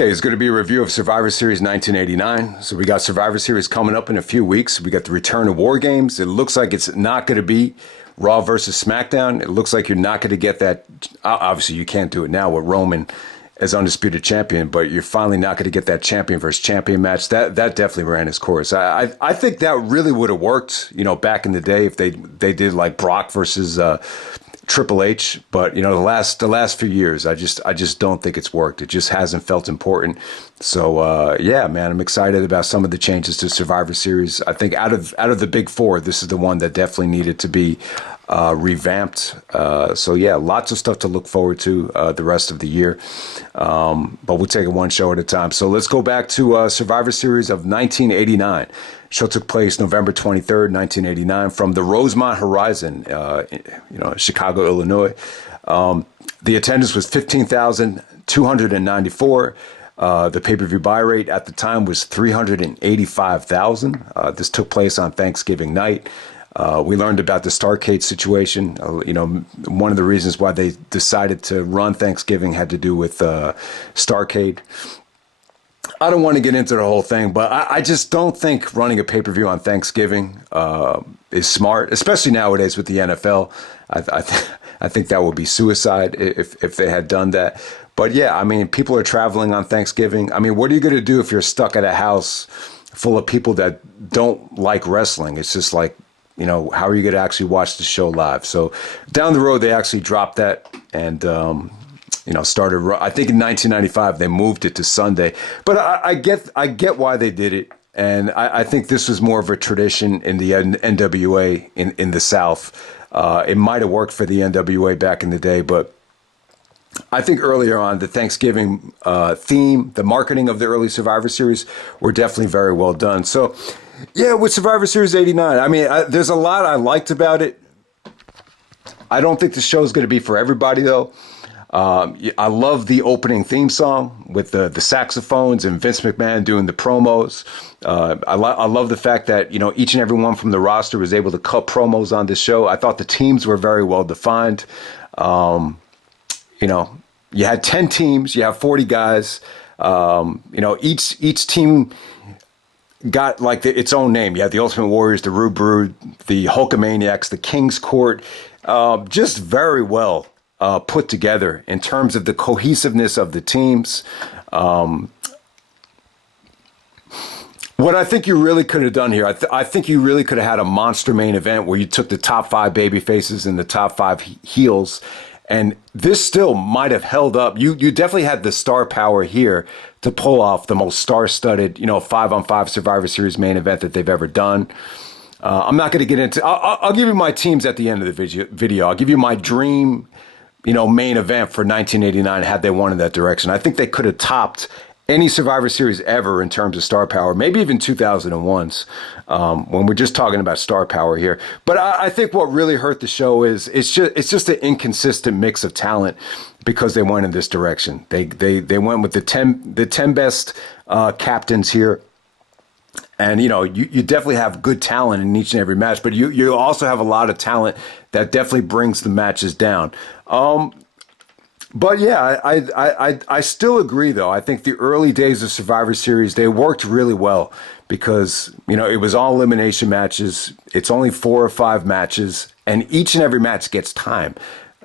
Okay, it's going to be a review of Survivor Series 1989. So we got Survivor Series coming up in a few weeks. We got the return of War Games. It looks like it's not going to be Raw versus SmackDown. It looks like you're not going to get that. Obviously, you can't do it now with Roman as undisputed champion, but you're finally not going to get that champion versus champion match. That definitely ran its course. I think that really would have worked, back in the day if they did like Brock versus Triple H, but the last few years, I just don't think it's worked. It just hasn't felt important. So yeah, man, I'm excited about some of the changes to Survivor Series. I think out of the big four, this is the one that definitely needed to be revamped. So yeah, lots of stuff to look forward to the rest of the year. But we'll take it one show at a time. So let's go back to Survivor Series of 1989. Show took place November 23rd, 1989, from the Rosemont Horizon, Chicago, Illinois. The attendance was 15,294. The pay-per-view buy rate at the time was 385,000. This took place on Thanksgiving night. We learned about the Starrcade situation. One of the reasons why they decided to run Thanksgiving had to do with Starrcade. I don't want to get into the whole thing, but I just don't think running a pay-per-view on Thanksgiving is smart, especially nowadays with the NFL. I think that would be suicide if they had done that. But yeah, I mean, people are traveling on Thanksgiving. I mean, what are you going to do if you're stuck at a house full of people that don't like wrestling? It's just like, how are you going to actually watch the show live? So down the road, they actually dropped that and started. I think in 1995 they moved it to Sunday, but I get why they did it, and I think this was more of a tradition in the NWA in the South. It might have worked for the NWA back in the day, but I think earlier on the Thanksgiving theme, the marketing of the early Survivor Series were definitely very well done. So yeah, with Survivor Series 89, I mean, there's a lot I liked about it. I don't think the show is going to be for everybody though. I love the opening theme song with the saxophones and Vince McMahon doing the promos. I love the fact that, each and every one from the roster was able to cut promos on this show. I thought the teams were very well defined. You had 10 teams, you have 40 guys. Each team got like its own name. You had the Ultimate Warriors, the Brude, the Hulkamaniacs, the King's Court, just very well put together in terms of the cohesiveness of the teams. What I think you really could have done here, I think you really could have had a monster main event where you took the top 5 baby faces and the top 5 heels, and this still might have held up. You definitely had the star power here to pull off the most star-studded, 5-on-5 Survivor Series main event that they've ever done. I'm not going to get into. I'll give you my teams at the end of the video. I'll give you my dream, main event for 1989 had they won in that direction. I think they could have topped any Survivor Series ever in terms of star power, maybe even 2001's, when we're just talking about star power here. But I think what really hurt the show is it's just an inconsistent mix of talent because they went in this direction. They went with the 10 best captains here. And, you definitely have good talent in each and every match, but you also have a lot of talent that definitely brings the matches down. But yeah, I still agree, though. I think the early days of Survivor Series, they worked really well because, it was all elimination matches. It's only 4 or 5 matches, and each and every match gets time.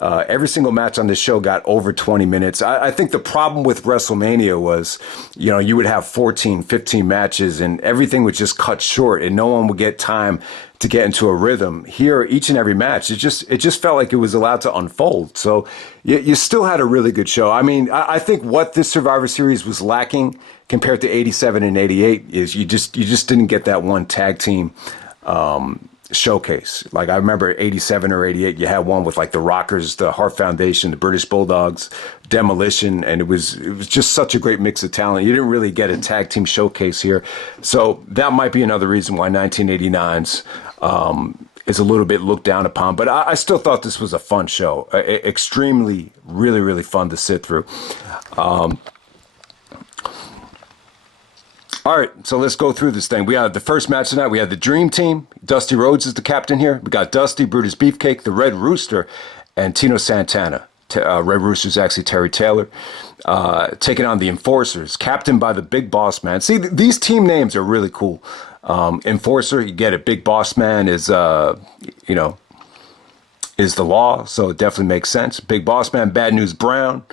Every single match on this show got over 20 minutes. I think the problem with WrestleMania was, you would have 14, 15 matches and everything was just cut short and no one would get time to get into a rhythm. Here, each and every match, it just felt like it was allowed to unfold. So you still had a really good show. I mean, I think what this Survivor Series was lacking compared to 87 and 88 is you just didn't get that one tag team showcase. Like I remember 87 or 88, you had one with like the Rockers, the Hart Foundation, the British Bulldogs, Demolition, and it was just such a great mix of talent. You didn't really get a tag team showcase here. So that might be another reason why 1989's is a little bit looked down upon. But I still thought this was a fun show. Extremely, really, really fun to sit through. All right, so let's go through this thing. We have the first match tonight. We have the Dream Team. Dusty Rhodes is the captain here. We got Dusty, Brutus Beefcake, the Red Rooster, and Tito Santana. Red Rooster's actually Terry Taylor, taking on the Enforcers, captained by the Big Boss Man. See, these team names are really cool. Enforcer, you get it. Big Boss Man is, is the law, so it definitely makes sense. Big Boss Man, Bad News Brown,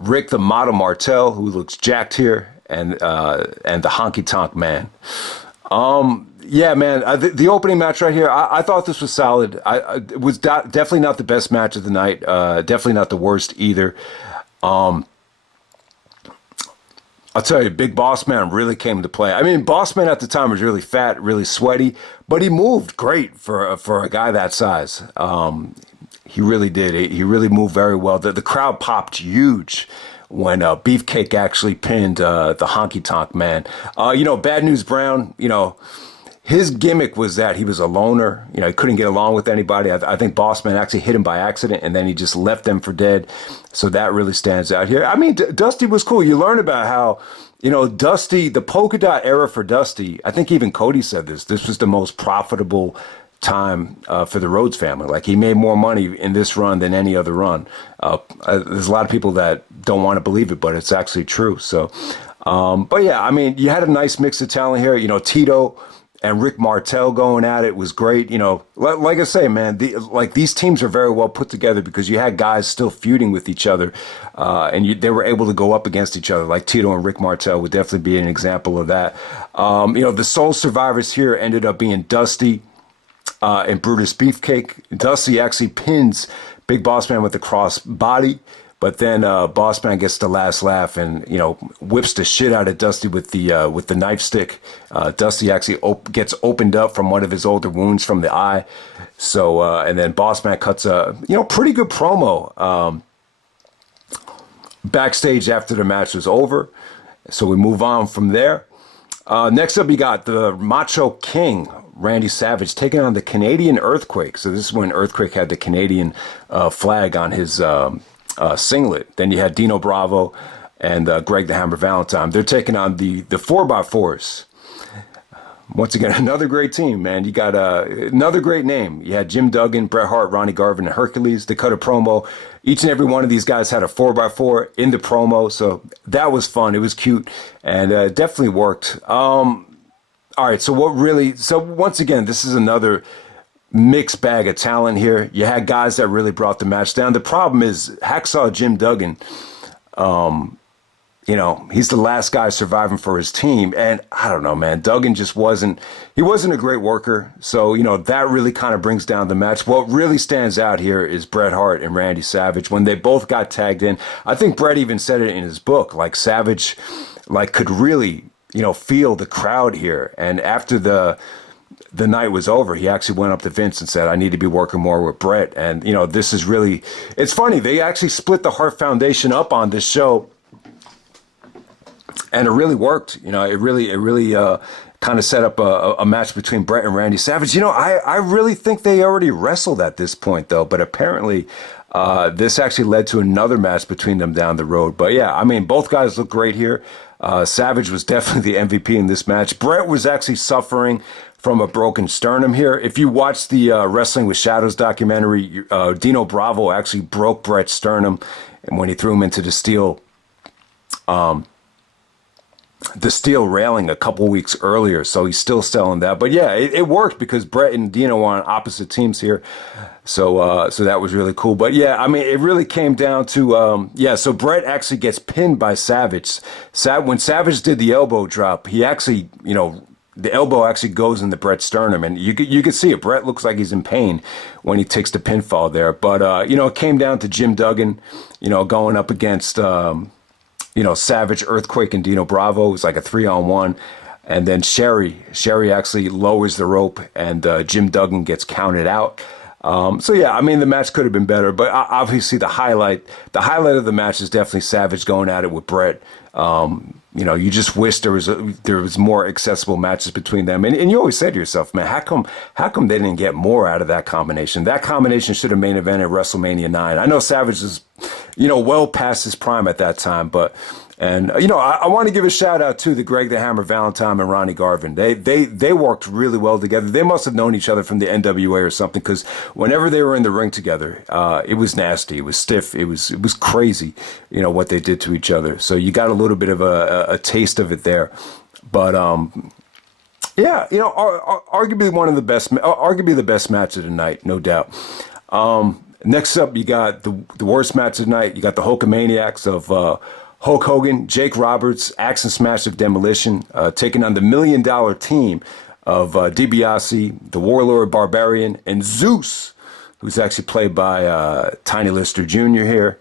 Rick the Model Martel, who looks jacked here, and the Honky Tonk Man. Yeah, man, the opening match right here, I thought this was solid. It was definitely not the best match of the night. Definitely not the worst either. I'll tell you, Big Boss Man really came to play. I mean, Boss Man at the time was really fat, really sweaty, but he moved great for a guy that size. He really did. He really moved very well. The crowd popped huge when Beefcake actually pinned the Honky Tonk Man. Bad News Brown, his gimmick was that he was a loner. He couldn't get along with anybody. I think Bossman actually hit him by accident, and then he just left them for dead. So that really stands out here. I mean, Dusty was cool. You learn about how, Dusty, the polka dot era for Dusty, I think even Cody said this was the most profitable time for the Rhodes family. Like, he made more money in this run than any other run. There's a lot of people that don't want to believe it, but it's actually true. So, but yeah, I mean, you had a nice mix of talent here. Tito and Rick Martel going at it was great. Like I say, man, these teams are very well put together because you had guys still feuding with each other, and they were able to go up against each other. Like Tito and Rick Martel would definitely be an example of that. The sole survivors here ended up being Dusty and Brutus Beefcake. Dusty actually pins Big Boss Man with the cross body. But then Boss Man gets the last laugh and whips the shit out of Dusty with the nightstick. Dusty actually gets opened up from one of his older wounds from the eye. So and then Boss Man cuts a pretty good promo backstage after the match was over. So we move on from there. Next up, you got the Macho King, Randy Savage, taking on the Canadian Earthquake. So this is when Earthquake had the Canadian flag on his singlet. Then you had Dino Bravo and Greg the Hammer Valentine. They're taking on the 4x4s. Once again, another great team, man. You got another great name. You had Jim Duggan, Bret Hart, Ronnie Garvin, and Hercules. They cut a promo. Each and every one of these guys had a 4x4 in the promo, so that was fun. It was cute, and definitely worked. All right, so once again, this is another mixed bag of talent here. You had guys that really brought the match down. The problem is Hacksaw Jim Duggan, he's the last guy surviving for his team. And I don't know, man, Duggan just wasn't a great worker. So, that really kind of brings down the match. What really stands out here is Bret Hart and Randy Savage. When they both got tagged in, I think Bret even said it in his book, like Savage, could really, feel the crowd here. And after the night was over, he actually went up to Vince and said, I need to be working more with Bret. And, this is really, it's funny. They actually split the Hart Foundation up on this show, and it really worked. It really kind of set up a match between Bret and Randy Savage. I really think they already wrestled at this point, though, but apparently this actually led to another match between them down the road. But yeah, I mean, both guys look great here. Savage was definitely the MVP in this match. Bret was actually suffering from a broken sternum here. If you watch the Wrestling with Shadows documentary, Dino Bravo actually broke Bret's sternum, and when he threw him into the steel railing a couple weeks earlier, so he's still selling that. But yeah, it worked because Bret and Dino were on opposite teams here, so that was really cool. But yeah, I mean, it really came down to so Bret actually gets pinned by Savage. When Savage did the elbow drop, he actually the elbow actually goes into Bret's sternum, and you could see it. Bret looks like he's in pain when he takes the pinfall there. But it came down to Jim Duggan, going up against Savage, Earthquake, and Dino Bravo. It was like a 3-on-1. And then Sherry actually lowers the rope, and Jim Duggan gets counted out. So yeah, I mean, the match could have been better, but obviously the highlight of the match is definitely Savage going at it with Bret. you just wish there was more accessible matches between them. And you always say to yourself, man, how come they didn't get more out of that combination? That combination should have main evented WrestleMania 9. I know Savage is, well past his prime at that time, but. And, I want to give a shout out to the Greg the Hammer Valentine and Ronnie Garvin. They worked really well together. They must have known each other from the NWA or something, because whenever they were in the ring together, it was nasty. It was stiff. It was crazy, what they did to each other. So you got a little bit of a taste of it there. But, yeah, arguably arguably the best match of the night, no doubt. Next up, you got the worst match of the night. You got the Hulkamaniacs of, Hulk Hogan, Jake Roberts, Axe and Smash of Demolition, taking on the $1 Million team of DiBiase, the Warlord, Barbarian, and Zeus, who's actually played by Tiny Lister Jr. here.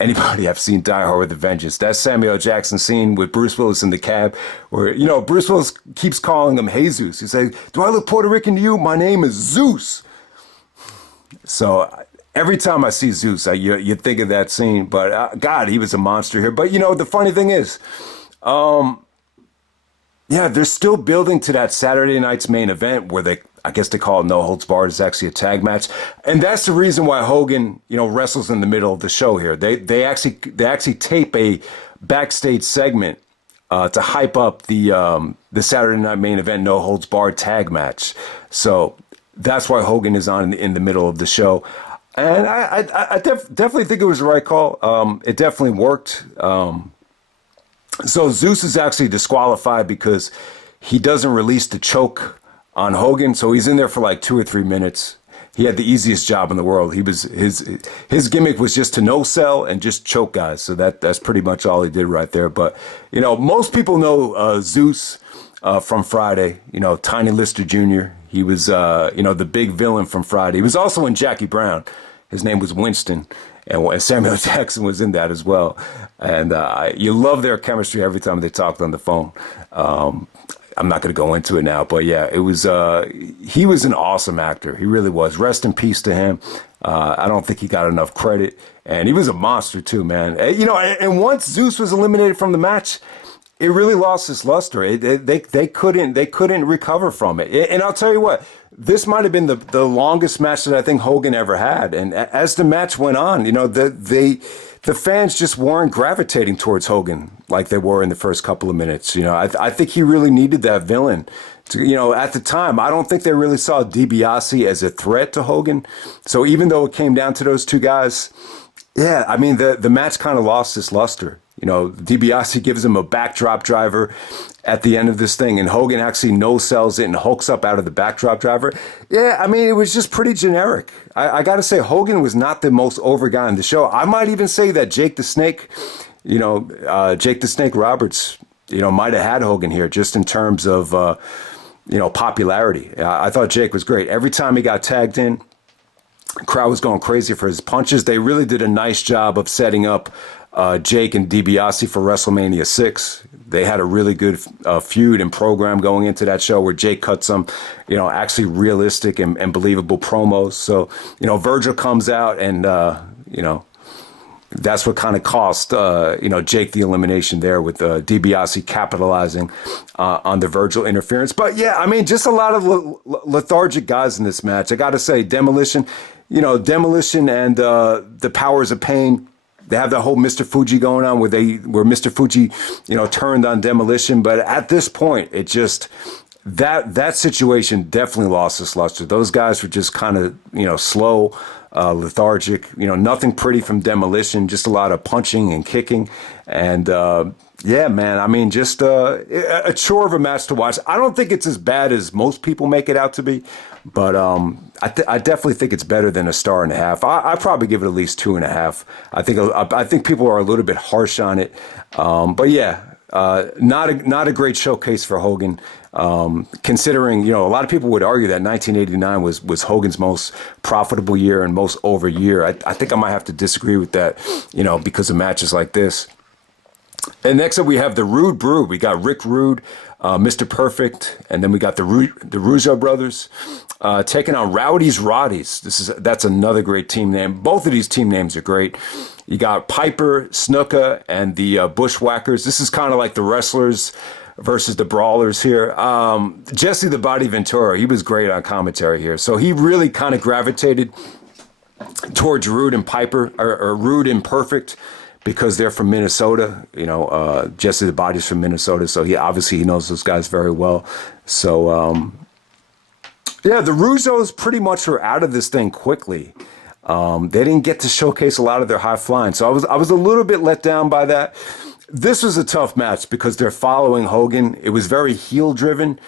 Anybody have seen Die Hard with a Vengeance? That Samuel Jackson scene with Bruce Willis in the cab where, Bruce Willis keeps calling him Jesus. He says, "Do I look Puerto Rican to you? My name is Zeus." So every time I see Zeus, you think of that scene. But, God, he was a monster here. But, the funny thing is, they're still building to that Saturday night's main event where I guess they call it No Holds Barred. It's actually a tag match. And that's the reason why Hogan, wrestles in the middle of the show here. They actually tape a backstage segment to hype up the Saturday night main event No Holds Barred tag match. So that's why Hogan is on in the middle of the show. And I definitely think it was the right call. It definitely worked. So Zeus is actually disqualified because he doesn't release the choke on Hogan. So he's in there for like 2 or 3 minutes. He had the easiest job in the world. His gimmick was just to no sell and just choke guys. So that's pretty much all he did right there. But most people know Zeus from Friday. Tiny Lister Jr. He was the big villain from Friday. He was also in Jackie Brown. His name was Winston, and Samuel Jackson was in that as well. And you love their chemistry every time they talked on the phone. I'm not going to go into it now, but yeah, it was. He was an awesome actor. He really was. Rest in peace to him. I don't think he got enough credit, and he was a monster too, man. And once Zeus was eliminated from the match, it really lost its luster. They couldn't recover from it. And I'll tell you what, this might have been the longest match that I think Hogan ever had. And as the match went on, the fans just weren't gravitating towards Hogan like they were in the first couple of minutes. I think he really needed that villain. At the time, I don't think they really saw DiBiase as a threat to Hogan. So even though it came down to those two guys, yeah, I mean, the match kind of lost its luster. DiBiase gives him a backdrop driver at the end of this thing, and Hogan actually no-sells it and hulks up out of the backdrop driver. Yeah, I mean, it was just pretty generic. I got to say, Hogan was not the most over guy in the show. I might even say that Jake the Snake Roberts, might have had Hogan here just in terms of, popularity. I thought Jake was great. Every time he got tagged in, the crowd was going crazy for his punches. They really did a nice job of setting up Jake and DiBiase for WrestleMania 6. They had a really good feud and program going into that show where Jake cut some, actually realistic and believable promos. So, Virgil comes out and, that's what kind of cost, Jake the elimination there with DiBiase capitalizing on the Virgil interference. But yeah, I mean, just a lot of lethargic guys in this match. I got to say, Demolition and the Powers of Pain. They have that whole Mr. Fuji going on where Mr. Fuji, turned on Demolition. But at this point, it just that situation definitely lost its luster. Those guys were just kind of, slow, lethargic, nothing pretty from Demolition, just a lot of punching and kicking. And, yeah, man, I mean, just a chore of a match to watch. I don't think it's as bad as most people make it out to be, but I definitely think it's better than a 1.5 stars. I probably give it at least 2.5. I think people are a little bit harsh on it, but yeah, not a great showcase for Hogan. Considering, a lot of people would argue that 1989 was Hogan's most profitable year and most over year. I think I might have to disagree with that, because of matches like this. And next up, we have the Rude Brood. We got Rick Rude, Mr. Perfect, and then we got the Rougeau brothers taking on Rowdy's Roddies. That's another great team name. Both of these team names are great. You got Piper, Snuka, and the Bushwhackers. This is kind of like the Wrestlers versus the Brawlers here. Jesse the Body Ventura, he was great on commentary here. So he really kind of gravitated towards Rude and Piper, or Rude and Perfect, because they're from Minnesota. Jesse the Body's from Minnesota, so he knows those guys very well. So, yeah, the Rougeaus pretty much were out of this thing quickly. They didn't get to showcase a lot of their high flying, so I was a little bit let down by that. This was a tough match because they're following Hogan. It was very heel driven,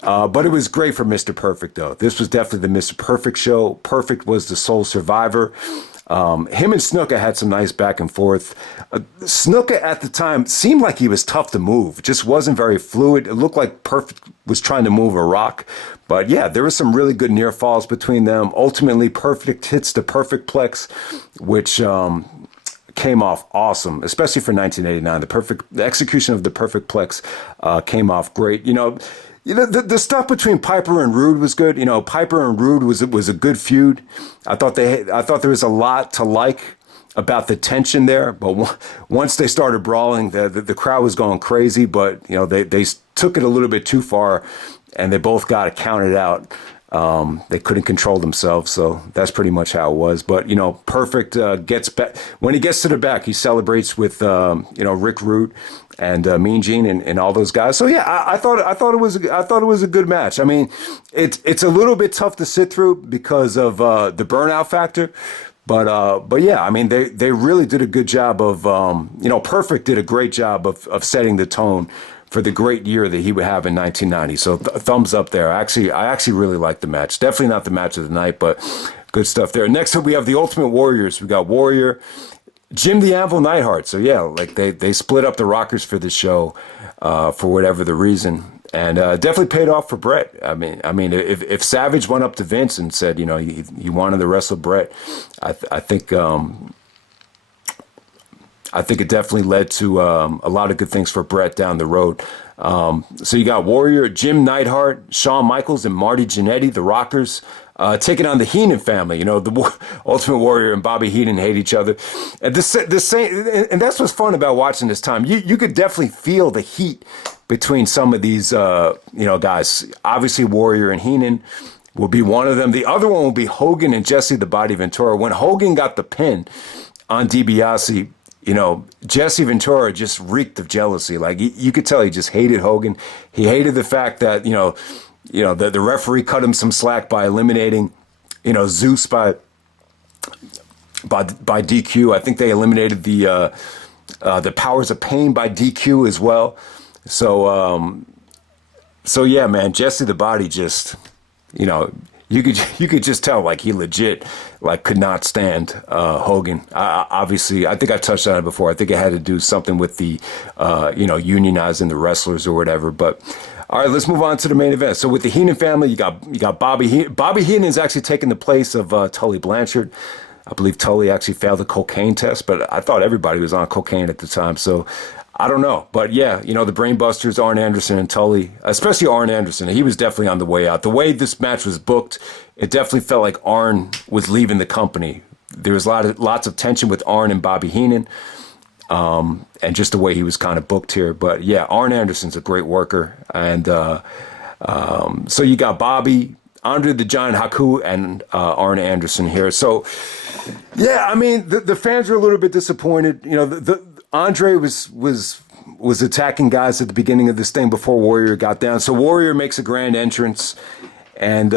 but it was great for Mr. Perfect, though. This was definitely the Mr. Perfect show. Perfect was the sole survivor. Him and Snuka had some nice back and forth. Snuka at the time seemed like he was tough to move. Just wasn't very fluid. It looked like Perfect was trying to move a rock. But yeah, there was some really good near falls between them. Ultimately, Perfect hits the Perfect Plex, which came off awesome, especially for 1989. The execution of the Perfect Plex came off great. The stuff between Piper and Rude was good. Piper and Rude was a good feud. I thought there was a lot to like about the tension there, but once they started brawling, the crowd was going crazy. But they took it a little bit too far, and they both got counted out. They couldn't control themselves, so that's pretty much how it was. But Perfect gets back when he gets to the back. He celebrates with Rick Rude and Mean Gene and all those guys. So yeah, I thought it was a good match. I mean, it's a little bit tough to sit through because of the burnout factor. But yeah, I mean, they really did a good job of Perfect did a great job of setting the tone for the great year that he would have in 1990. So thumbs up there. I actually really liked the match. Definitely not the match of the night, but good stuff there. Next up, we have the Ultimate Warriors. We got Warrior, Jim the Anvil Neidhart. So yeah, like they split up the Rockers for this show for whatever the reason. And definitely paid off for Bret. I mean, if Savage went up to Vince and said, he wanted to wrestle Bret, I think it definitely led to a lot of good things for Bret down the road. So you got Warrior, Jim Neidhart, Shawn Michaels, and Marty Jannetty, the Rockers, taking on the Heenan family. The Ultimate Warrior and Bobby Heenan hate each other. And and that's what's fun about watching this time. You could definitely feel the heat between some of these guys. Obviously, Warrior and Heenan will be one of them. The other one will be Hogan and Jesse the Body Ventura. When Hogan got the pin on DiBiase, Jesse Ventura just reeked of jealousy. Like you could tell he just hated Hogan. He hated the fact that, the referee cut him some slack by eliminating, Zeus by DQ. I think they eliminated the Powers of Pain by DQ as well. So yeah, man, Jesse the Body just, you could just tell like he legit could not stand Hogan. Obviously, I think I touched on it before. I think it had to do something with the unionizing the wrestlers or whatever. But all right, let's move on to the main event. So with the Heenan family, you got Bobby Heenan. Bobby Heenan is actually taking the place of Tully Blanchard. I believe Tully actually failed the cocaine test, but I thought everybody was on cocaine at the time. So I don't know. But yeah, the Brainbusters, Arn Anderson and Tully, especially Arn Anderson, he was definitely on the way out. The way this match was booked, it definitely felt like Arn was leaving the company. There was lots of tension with Arn and Bobby Heenan, and just the way he was kind of booked here. But yeah, Arn Anderson's a great worker. And so you got Bobby, Andre the Giant Haku, and Arn Anderson here. So yeah, I mean, the fans were a little bit disappointed. Andre was attacking guys at the beginning of this thing before Warrior got down. So Warrior makes a grand entrance, and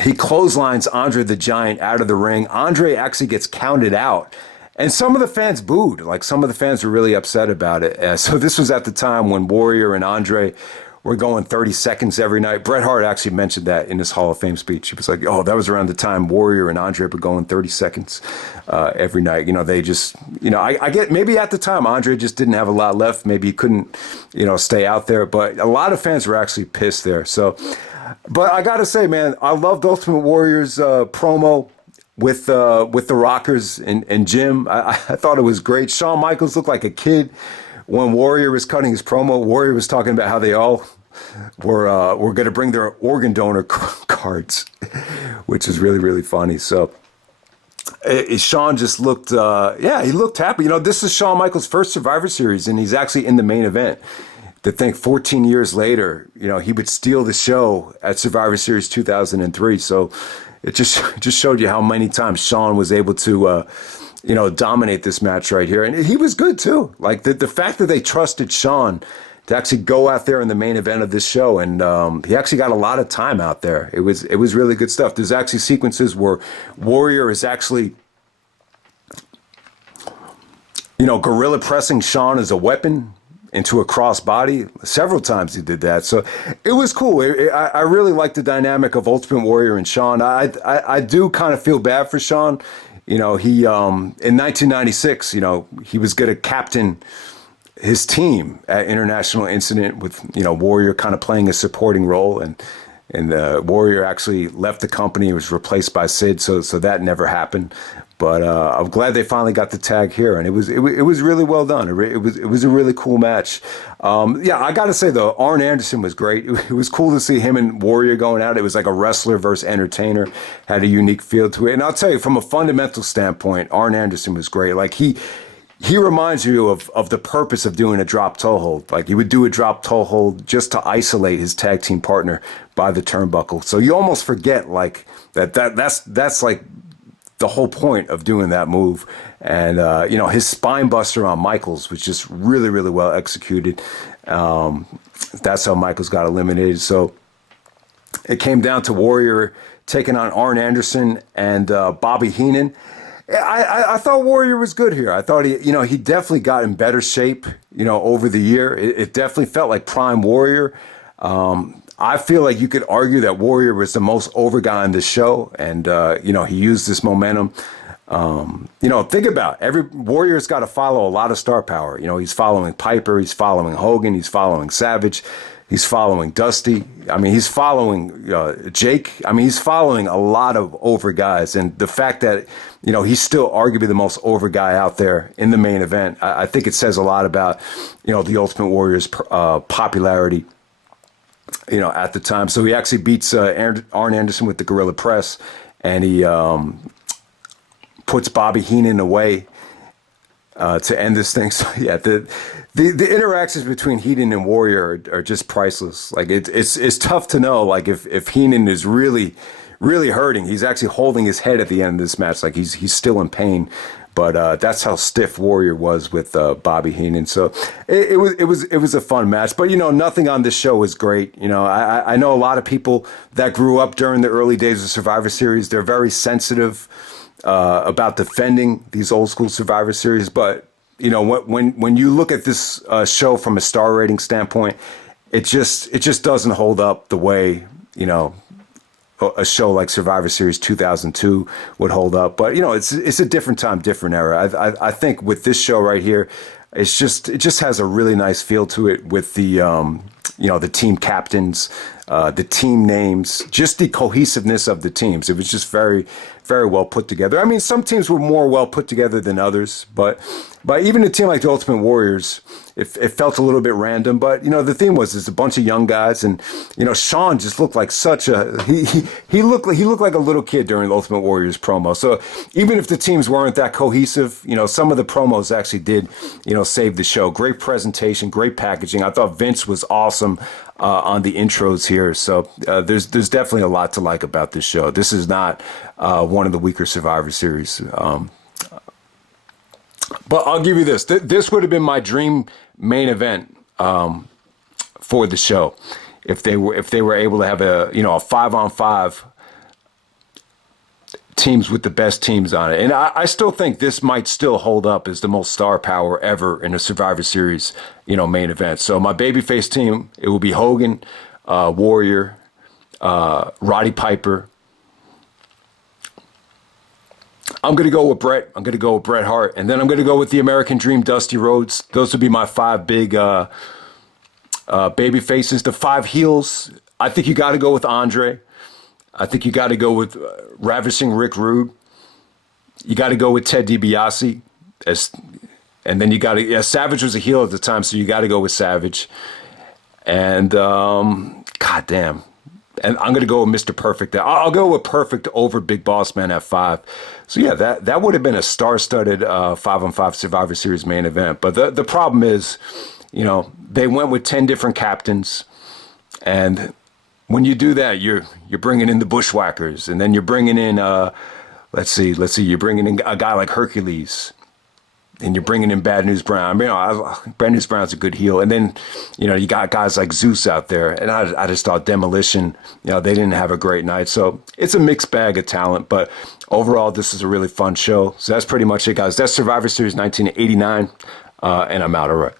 he clotheslines Andre the Giant out of the ring. Andre actually gets counted out, and some of the fans booed. Like some of the fans were really upset about it. So this was at the time when Warrior and Andre were going 30 seconds every night. Bret Hart actually mentioned that in his Hall of Fame speech. He was like, that was around the time Warrior and Andre were going 30 seconds every night. They just, I get, maybe at the time Andre just didn't have a lot left. Maybe he couldn't, stay out there. But a lot of fans were actually pissed there. So, but I got to say, man, I loved Ultimate Warrior's promo with the Rockers and Jim. I thought it was great. Shawn Michaels looked like a kid when Warrior was cutting his promo, Warrior was talking about how they all were going to bring their organ donor cards, which is really, really funny. So Shawn just looked, he looked happy. You know, this is Shawn Michaels' first Survivor Series, and he's actually in the main event. To think 14 years later, you know, he would steal the show at Survivor Series 2003. So it just showed you how many times Shawn was able to, dominate this match right here. And he was good too. Like the fact that they trusted Shawn to actually go out there in the main event of this show, and he actually got a lot of time out there. It was really good stuff. There's actually sequences where Warrior is actually, gorilla pressing Shawn as a weapon into a crossbody. Several times he did that. So it was cool. I really like the dynamic of Ultimate Warrior and Shawn. I do kind of feel bad for Shawn. You know, he in 1996, he was going to captain his team at International Incident with, Warrior kind of playing a supporting role, and Warrior actually left the company. He was replaced by Sid, so that never happened. But I'm glad they finally got the tag here, and it was really well done. It was a really cool match. I got to say though, Arn Anderson was great. It was cool to see him and Warrior going out. It was like a wrestler versus entertainer, had a unique feel to it. And I'll tell you, from a fundamental standpoint, Arn Anderson was great. Like he reminds you of the purpose of doing a drop toe hold. Like he would do a drop toe hold just to isolate his tag team partner by the turnbuckle. So you almost forget like that's like the whole point of doing that move. And, his spine buster on Michaels was just really, really well executed. That's how Michaels got eliminated. So it came down to Warrior taking on Arn Anderson and Bobby Heenan. I thought Warrior was good here. I thought he definitely got in better shape, over the year. It definitely felt like prime Warrior. I feel like you could argue that Warrior was the most over guy in this show, and he used this momentum. Think about it. Every Warrior's got to follow a lot of star power. He's following Piper, he's following Hogan, he's following Savage, he's following Dusty. I mean, he's following Jake. I mean, he's following a lot of over guys, and the fact that he's still arguably the most over guy out there in the main event, I think it says a lot about the Ultimate Warrior's popularity. At the time. So he actually beats Arn Anderson with the Gorilla Press, and he puts Bobby Heenan away to end this thing. So yeah, the interactions between Heenan and Warrior are just priceless. Like it's tough to know like if Heenan is really hurting. He's actually holding his head at the end of this match, like he's still in pain. But that's how stiff Warrior was with Bobby Heenan. So it was a fun match. But nothing on this show was great. I know a lot of people that grew up during the early days of Survivor Series. They're very sensitive about defending these old school Survivor Series. But when you look at this show from a star rating standpoint, it just doesn't hold up the way a show like Survivor Series 2002 would hold up. But it's a different time, different era. I think with this show right here, it just has a really nice feel to it with the the team captains, the team names, just the cohesiveness of the teams. It was just very, very well put together. I mean, some teams were more well put together than others, but even a team like the Ultimate Warriors, it felt a little bit random. But the theme was there's a bunch of young guys, and Shawn just looked like such a he looked like a little kid during the Ultimate Warriors promo. So even if the teams weren't that cohesive, some of the promos actually did save the show. Great presentation, great packaging. I thought Vince was awesome on the intros here. So there's definitely a lot to like about this show. This is not one of the weaker Survivor Series. But I'll give you this. This would have been my dream main event for the show if they were able to have a 5-on-5 teams with the best teams on it. And I still think this might still hold up as the most star power ever in a Survivor Series main event. So my babyface team, it will be Hogan, Warrior, Roddy Piper. I'm going to go with Bret. I'm going to go with Bret Hart. And then I'm going to go with the American Dream, Dusty Rhodes. Those would be my 5 big baby faces. The 5 heels, I think you got to go with Andre. I think you got to go with Ravishing Rick Rude. You got to go with Ted DiBiase as And then you got to, yeah, Savage was a heel at the time, so you got to go with Savage. And, God damn. And I'm going to go with Mr. Perfect. I'll go with Perfect over Big Boss Man at 5. So, yeah, that would have been a star-studded 5-on-5 Survivor Series main event. But the problem is, you know, they went with 10 different captains. And when you do that, you're bringing in the Bushwhackers. And then you're bringing in, let's see, you're bringing in a guy like Hercules. And you're bringing in Bad News Brown. I mean, Bad News Brown's a good heel. And then, you know, you got guys like Zeus out there. And I just thought Demolition, you know, they didn't have a great night. So it's a mixed bag of talent. But overall, this is a really fun show. So that's pretty much it, guys. That's Survivor Series 1989. And I'm out. All right.